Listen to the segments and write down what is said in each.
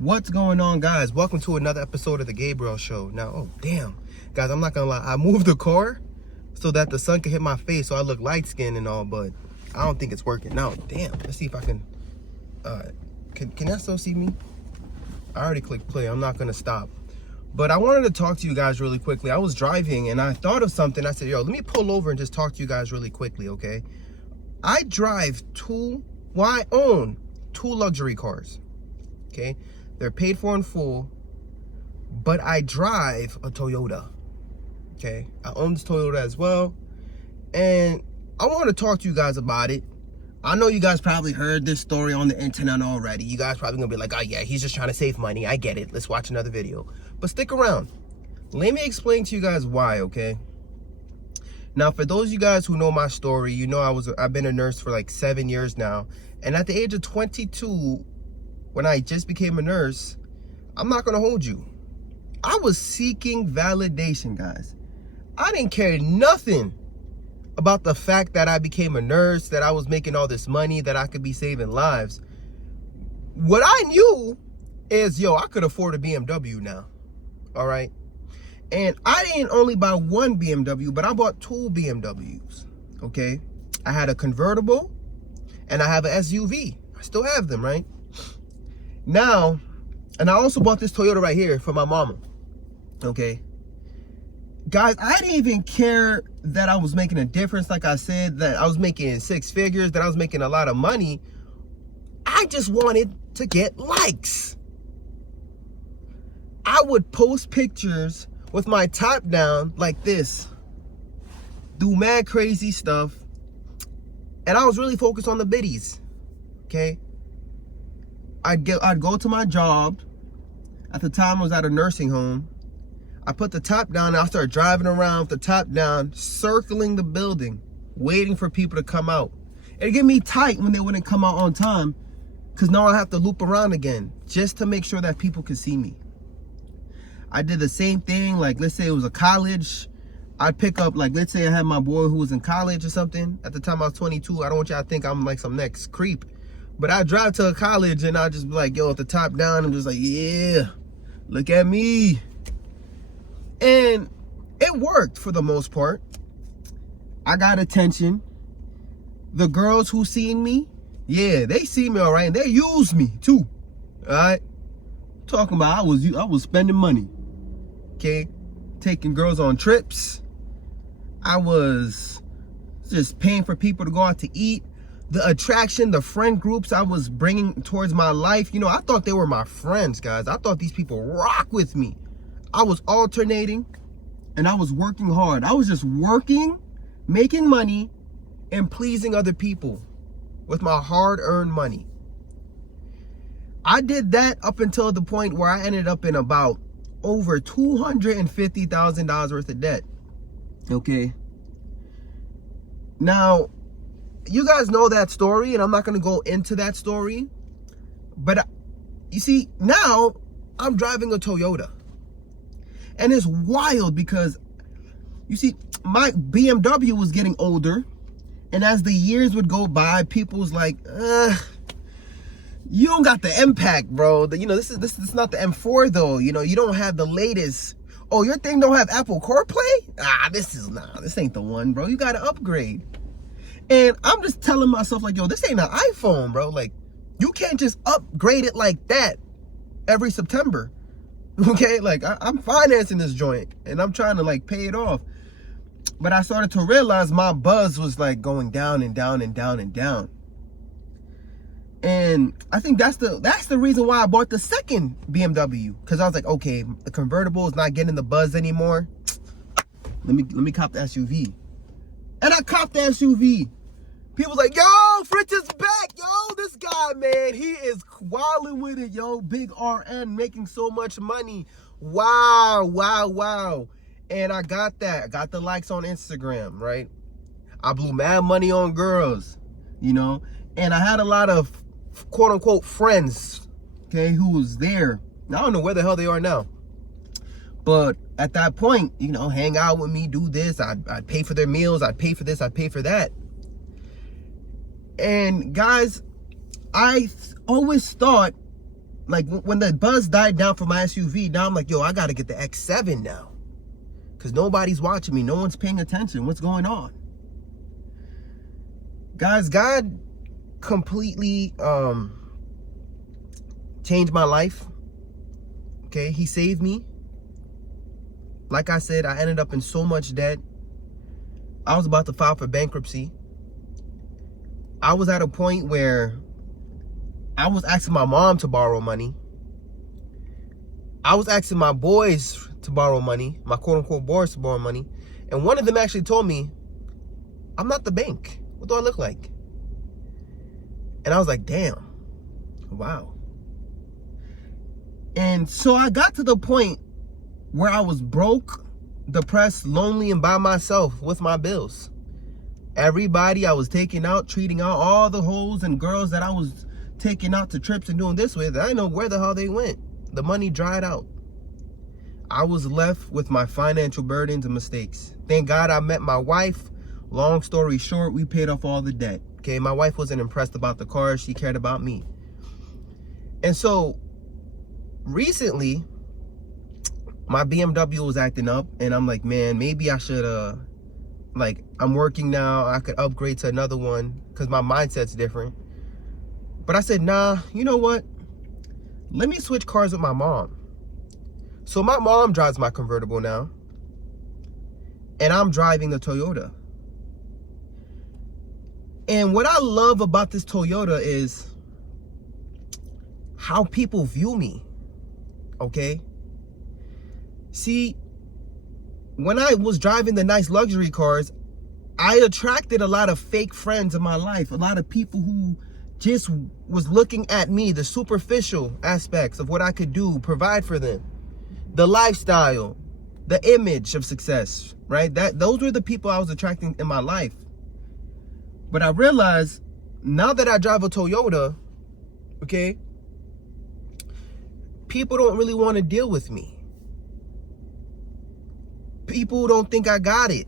What's going on, guys? Welcome to another episode of the Gabriel Show. Now, oh damn, guys, I'm not gonna lie, I moved the car so that the sun can hit my face so I look light-skinned and all, but I don't think it's working. Now, damn, let's see if I can can y'all still see me? I already clicked play. I'm not gonna stop, but I wanted to talk to you guys really quickly. I was driving and I thought of something. I said, yo, let me pull over and just talk to you guys really quickly. Okay, I own two luxury cars. Okay, they're paid for in full, but I drive a Toyota. Okay, I own this Toyota as well, and I want to talk to you guys about it. I know you guys probably heard this story on the internet already. You guys probably gonna be like, oh yeah, he's just trying to save money. I get it. Let's watch another video. But stick around. Let me explain to you guys why, okay? Now, for those of you guys who know my story, you know I've been a nurse for like 7 years now. And at the age of 22, when I just became a nurse, I'm not gonna hold you, I was seeking validation, guys. I didn't care nothing about the fact that I became a nurse, that I was making all this money, that I could be saving lives. What I knew is, yo, I could afford a BMW now, all right? And I didn't only buy one BMW, but I bought two BMWs, okay? I had a convertible and I have an SUV. I still have them, right? Now, and I also bought this Toyota right here for my mama, okay? Guys, I didn't even care that I was making a difference. Like I said, that I was making six figures, that I was making a lot of money. I just wanted to get likes. I would post pictures with my top down like this, do mad crazy stuff, and I was really focused on the biddies, okay? I'd go to my job. At the time, I was at a nursing home. I put the top down and I started driving around with the top down, circling the building, waiting for people to come out. It'd get me tight when they wouldn't come out on time, because now I have to loop around again just to make sure that people could see me. I did the same thing, like let's say it was a college. I'd pick up, like let's say I had my boy who was in college or something. At the time I was 22. I don't want y'all to think I'm like some next creep. But I drive to a college and I just be like, yo, with the top down, I'm just like, yeah, look at me. And it worked for the most part. I got attention. The girls who seen me, yeah, they see me all right, and they use me too. All right, talking about I was spending money. Okay, taking girls on trips. I was just paying for people to go out to eat. The attraction, the friend groups I was bringing towards my life, you know, I thought they were my friends, guys. I thought these people rock with me. I was alternating and I was working hard. I was just working, making money, and pleasing other people with my hard-earned money. I did that up until the point where I ended up in about over $250,000 worth of debt. Okay. Now, you guys know that story, and I'm not going to go into that story. But you see, now I'm driving a Toyota. And it's wild because, you see, my BMW was getting older. And as the years would go by, people was like, you don't got the impact, bro. You know, this is not the M4, though. You know, you don't have the latest. Oh, your thing don't have Apple CarPlay? This ain't the one, bro. You got to upgrade. And I'm just telling myself, like, yo, this ain't an iPhone, bro. Like, you can't just upgrade it like that every September. Okay? Like, I'm financing this joint, and I'm trying to, like, pay it off. But I started to realize my buzz was, like, going down and down and down and down. And I think that's the reason why I bought the second BMW. Because I was like, okay, the convertible is not getting the buzz anymore. Let me cop the SUV. And I copped the SUV. People like, yo, Fritz is back. Yo, this guy, man, he is wilding with it, yo. Big RN, making so much money. Wow, wow, wow. And I got that. I got the likes on Instagram, right? I blew mad money on girls, you know? And I had a lot of quote-unquote friends, okay, who was there. I don't know where the hell they are now. But at that point, you know, hang out with me, do this. I'd pay for their meals. I'd pay for this. I'd pay for that. And guys, I always thought like when the buzz died down for my SUV, now I'm like, yo, I gotta get the X7 now. Because nobody's watching me. No one's paying attention. What's going on? Guys, God completely changed my life. Okay, he saved me. Like I said, I ended up in so much debt. I was about to file for bankruptcy. I was at a point where I was asking my mom to borrow money. I was asking my boys to borrow money, my quote-unquote boys to borrow money. And one of them actually told me, I'm not the bank. What do I look like? And I was like, damn, wow. And so I got to the point where I was broke, depressed, lonely, and by myself with my bills. Everybody I was taking out, treating out, all the hoes and girls that I was taking out to trips and doing this with, I didn't know where the hell they went. The money dried out. I was left with my financial burdens and mistakes. Thank God I met my wife. Long story short, we paid off all the debt. Okay, my wife wasn't impressed about the car. She cared about me. And so recently, my BMW was acting up, and I'm like, man, maybe I should, like, I'm working now. I could upgrade to another one because my mindset's different. But I said, nah, you know what? Let me switch cars with my mom. So my mom drives my convertible now, and I'm driving the Toyota. And what I love about this Toyota is how people view me, okay? See, when I was driving the nice luxury cars, I attracted a lot of fake friends in my life, a lot of people who just was looking at me, the superficial aspects of what I could do, provide for them, the lifestyle, the image of success, right? Those were the people I was attracting in my life. But I realized now that I drive a Toyota, okay, people don't really want to deal with me. People don't think I got it.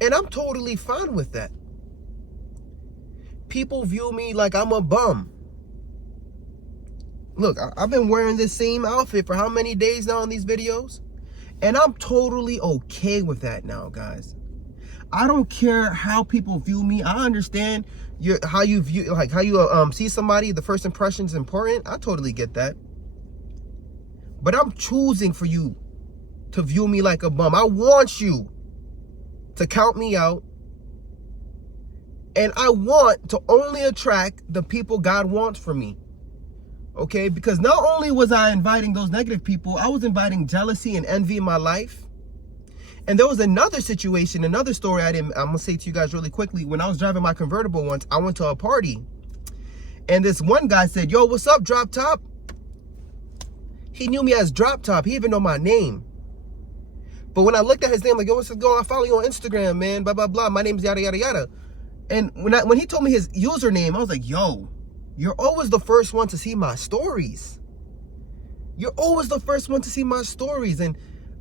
And I'm totally fine with that. People view me like I'm a bum. Look, I've been wearing this same outfit for how many days now in these videos? And I'm totally okay with that now, guys. I don't care how people view me. I understand how you view, like how you see somebody, the first impression is important. I totally get that. But I'm choosing for you to view me like a bum. I want you to count me out. And I want to only attract the people God wants for me. Okay? Because not only was I inviting those negative people, I was inviting jealousy and envy in my life. And there was another situation, another story I'm going to say to you guys really quickly. When I was driving my convertible once, I went to a party. And this one guy said, yo, what's up, Drop Top? He knew me as Drop Top. He even know my name. But when I looked at his name, like, yo, what's going on? I follow you on Instagram, man, blah, blah, blah. My name's yada, yada, yada. And when he told me his username, I was like, yo, you're always the first one to see my stories. You're always the first one to see my stories. And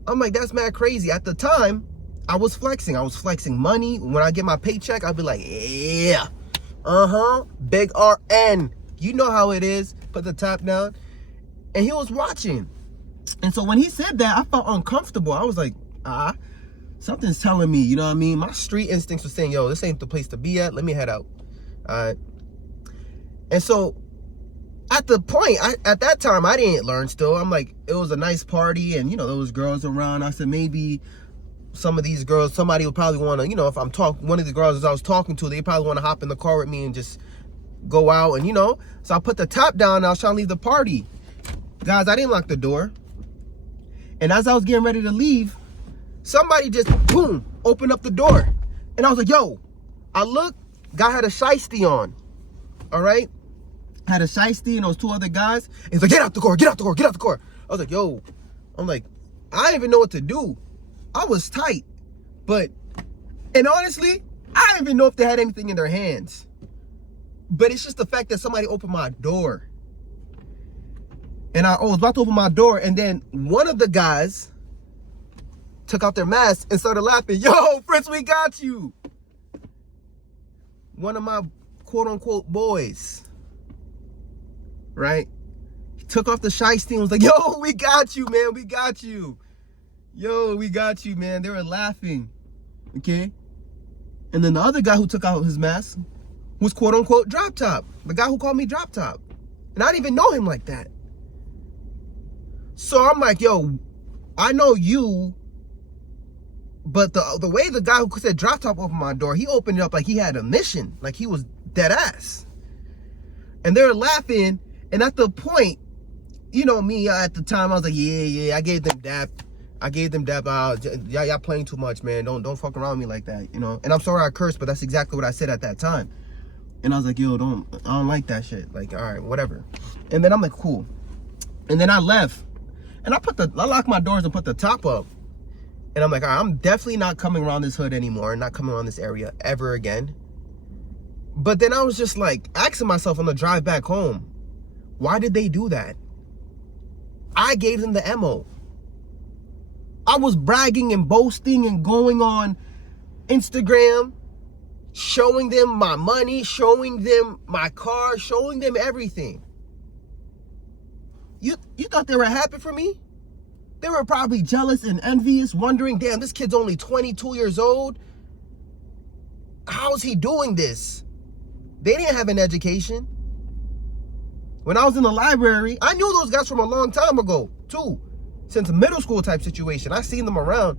I'm like, that's mad crazy. At the time, I was flexing. I was flexing money. When I get my paycheck, I'd be like, yeah, big RN. You know how it is. Put the top down. And he was watching. And so when he said that, I felt uncomfortable. I was like, something's telling me, you know what I mean? My street instincts were saying, yo, this ain't the place to be at. Let me head out. All right. And so at the point, at that time, I didn't learn still. I'm like, it was a nice party and, you know, there was girls around. I said, maybe some of these girls, somebody would probably want to, you know, if I'm talking, one of the girls I was talking to, they probably want to hop in the car with me and just go out and, you know. So I put the top down and I was trying to leave the party. Guys, I didn't lock the door. And as I was getting ready to leave, somebody just, boom, opened up the door. And I was like, yo, I looked, guy had a shiesty on, all right? Had a shiesty and those two other guys. And he's like, get out the car, get out the car, get out the car. I was like, yo, I'm like, I didn't even know what to do. I was tight. And honestly, I didn't even know if they had anything in their hands. But it's just the fact that somebody opened my door. And I was about to open my door, and then one of the guys took out their mask and started laughing. Yo, Fritz, we got you. One of my quote-unquote boys, right? took off the shiesty and was like, yo, we got you, man. We got you. Yo, we got you, man. They were laughing. Okay? And then the other guy who took out his mask was quote unquote drop top. The guy who called me drop top. And I didn't even know him like that. So I'm like, yo, I know you, but the way the guy who said drop top opened my door, he opened it up like he had a mission, like he was dead ass. And they were laughing, and at the point, you know me, at the time, I was like, yeah, I gave them dap. Y'all playing too much, man. Don't fuck around with me like that, you know? And I'm sorry I cursed, but that's exactly what I said at that time. And I was like, yo, I don't like that shit. Like, all right, whatever. And then I'm like, cool. And then I left. And I locked my doors and put the top up. And I'm like, all right, I'm definitely not coming around this hood anymore, not coming around this area ever again. But then I was just like asking myself on the drive back home, why did they do that? I gave them the MO. I was bragging and boasting and going on Instagram, showing them my money, showing them my car, showing them everything. You thought they were happy for me? They were probably jealous and envious, wondering, damn, this kid's only 22 years old. How is he doing this? They didn't have an education. When I was in the library, I knew those guys from a long time ago, too. Since a middle school type situation. I seen them around.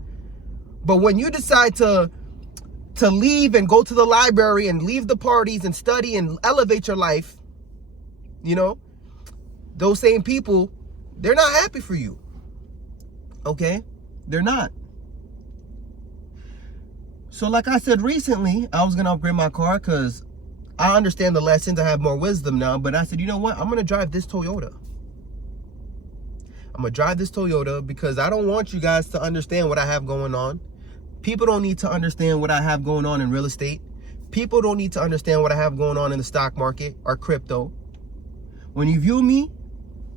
But when you decide to leave and go to the library and leave the parties and study and elevate your life, you know, those same people, they're not happy for you. Okay? They're not. So like I said recently, I was going to upgrade my car because I understand the lessons. I have more wisdom now. But I said, you know what? I'm going to drive this Toyota. I'm going to drive this Toyota because I don't want you guys to understand what I have going on. People don't need to understand what I have going on in real estate. People don't need to understand what I have going on in the stock market or crypto. When you view me,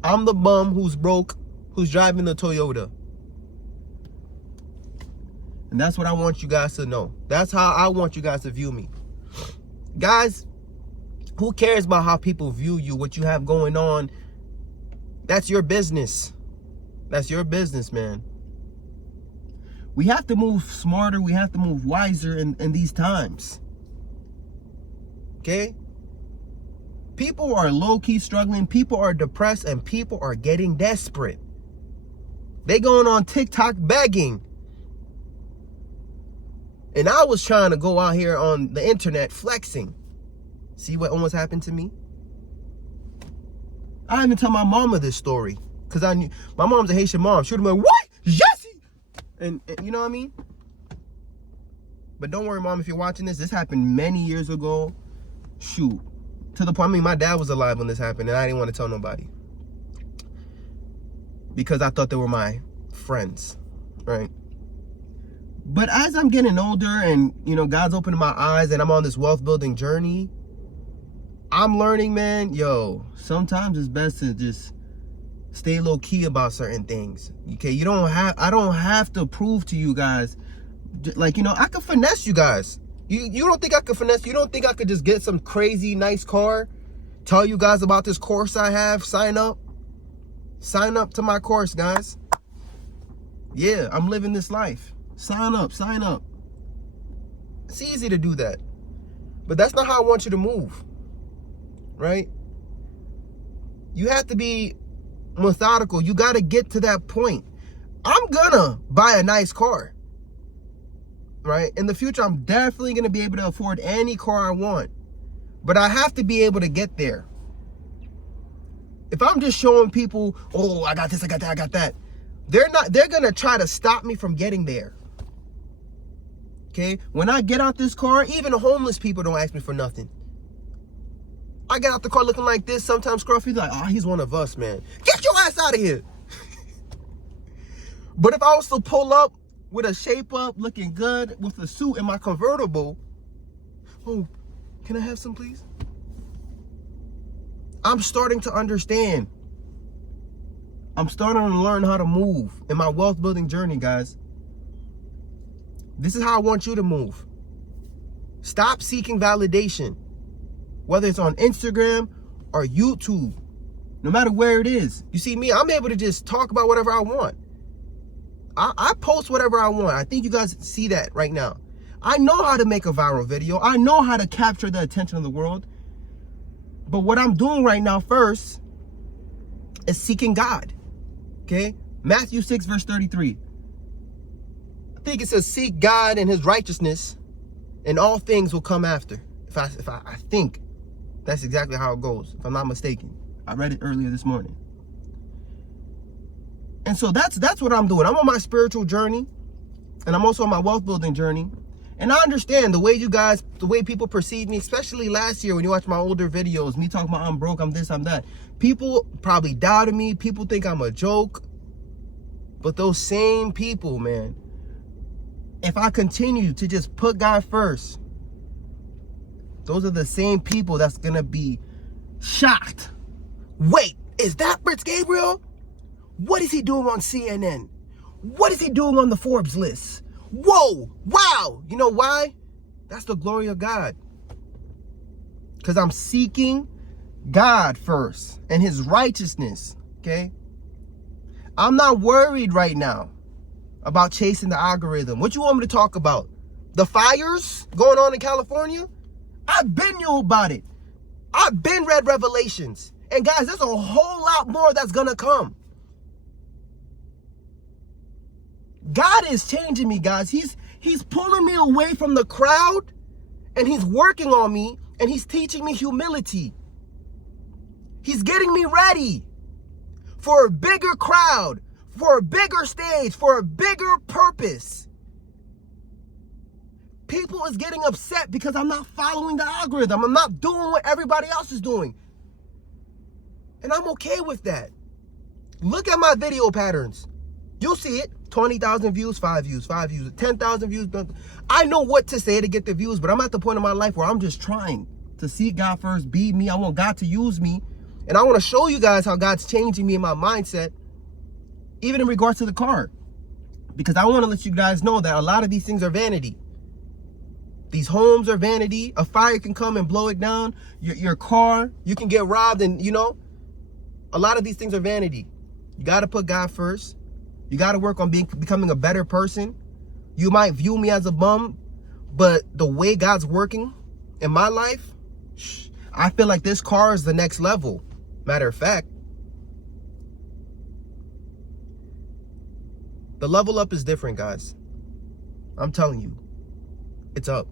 I'm the bum who's broke, who's driving the Toyota. And that's what I want you guys to know. That's how I want you guys to view me. Guys, who cares about how people view you, what you have going on? That's your business. That's your business, man. We have to move smarter. We have to move wiser in these times. Okay? People are low-key struggling. People are depressed. And people are getting desperate. They going on TikTok begging. And I was trying to go out here on the internet flexing. See what almost happened to me? I didn't even tell my mama this story. Because I knew my mom's a Haitian mom. She would have been like, what? Jesse! And you know what I mean? But don't worry, Mom, if you're watching this happened many years ago. Shoot. To the point, I mean, my dad was alive when this happened, and I didn't want to tell nobody. Because I thought they were my friends, right? But as I'm getting older and, you know, God's opening my eyes and I'm on this wealth building journey, I'm learning, man, yo, sometimes it's best to just stay low key about certain things. Okay, I don't have to prove to you guys, like, you know, I could finesse you guys. You don't think I could finesse? You don't think I could just get some crazy nice car, tell you guys about this course I have, sign up to my course, guys. Yeah, I'm living this life. Sign up. It's easy to do that. But that's not how I want you to move. Right? You have to be methodical. You got to get to that point. I'm gonna buy a nice car. Right? In the future, I'm definitely gonna be able to afford any car I want. But I have to be able to get there. If I'm just showing people, oh, I got this, I got that, I got that, they're gonna try to stop me from getting there. Okay? When I get out this car, even homeless people don't ask me for nothing. I get out the car looking like this, sometimes Scruffy's like, oh, he's one of us, man. Get your ass out of here. But if I was to pull up with a shape up, looking good, with a suit in my convertible, oh, can I have some, please? I'm starting to understand. I'm starting to learn how to move in my wealth building journey, guys. This is how I want you to move. Stop seeking validation, whether it's on Instagram or YouTube. no matter where it is. You see me, I'm able to just talk about whatever I want. I post whatever I want. I think you guys see that right now. I know how to make a viral video. I know how to capture the attention of the world. But what I'm doing right now first is seeking God. Okay? Matthew 6 verse 33. I think it says, seek God and his righteousness, and all things will come after. I think that's exactly how it goes, if I'm not mistaken. I read it earlier this morning. And so that's what I'm doing. I'm on my spiritual journey, and I'm also on my wealth building journey. And I understand the way people perceive me, especially last year when you watch my older videos, me talking about I'm broke, I'm this, I'm that. People probably doubted me. People think I'm a joke. But those same people, man, if I continue to just put God first, those are the same people that's going to be shocked. Wait, is that Prince Gabriel? What is he doing on CNN? What is he doing on the Forbes list? Whoa, wow. You know why? That's the glory of God. Because I'm seeking God first and his righteousness, okay? I'm not worried right now about chasing the algorithm. What you want me to talk about? The fires going on in California? I've been knew about it. I've been read Revelations. And guys, there's a whole lot more that's going to come. God is changing me, guys. He's pulling me away from the crowd, and he's working on me, and he's teaching me humility. He's getting me ready for a bigger crowd, for a bigger stage, for a bigger purpose. People is getting upset because I'm not following the algorithm. I'm not doing what everybody else is doing. And I'm okay with that. Look at my video patterns. You'll see it. 20,000 views, 5 views, 5 views, 10,000 views. I know what to say to get the views, but I'm at the point in my life where I'm just trying to seek God first, be me. I want God to use me. And I want to show you guys how God's changing me in my mindset, even in regards to the car. Because I want to let you guys know that a lot of these things are vanity. These homes are vanity. A fire can come and blow it down. Your car, you can get robbed, and you know, a lot of these things are vanity. You got to put God first. You got to work on becoming a better person. You might view me as a bum, but the way God's working in my life, I feel like this car is the next level. Matter of fact, the level up is different, guys. I'm telling you, it's up.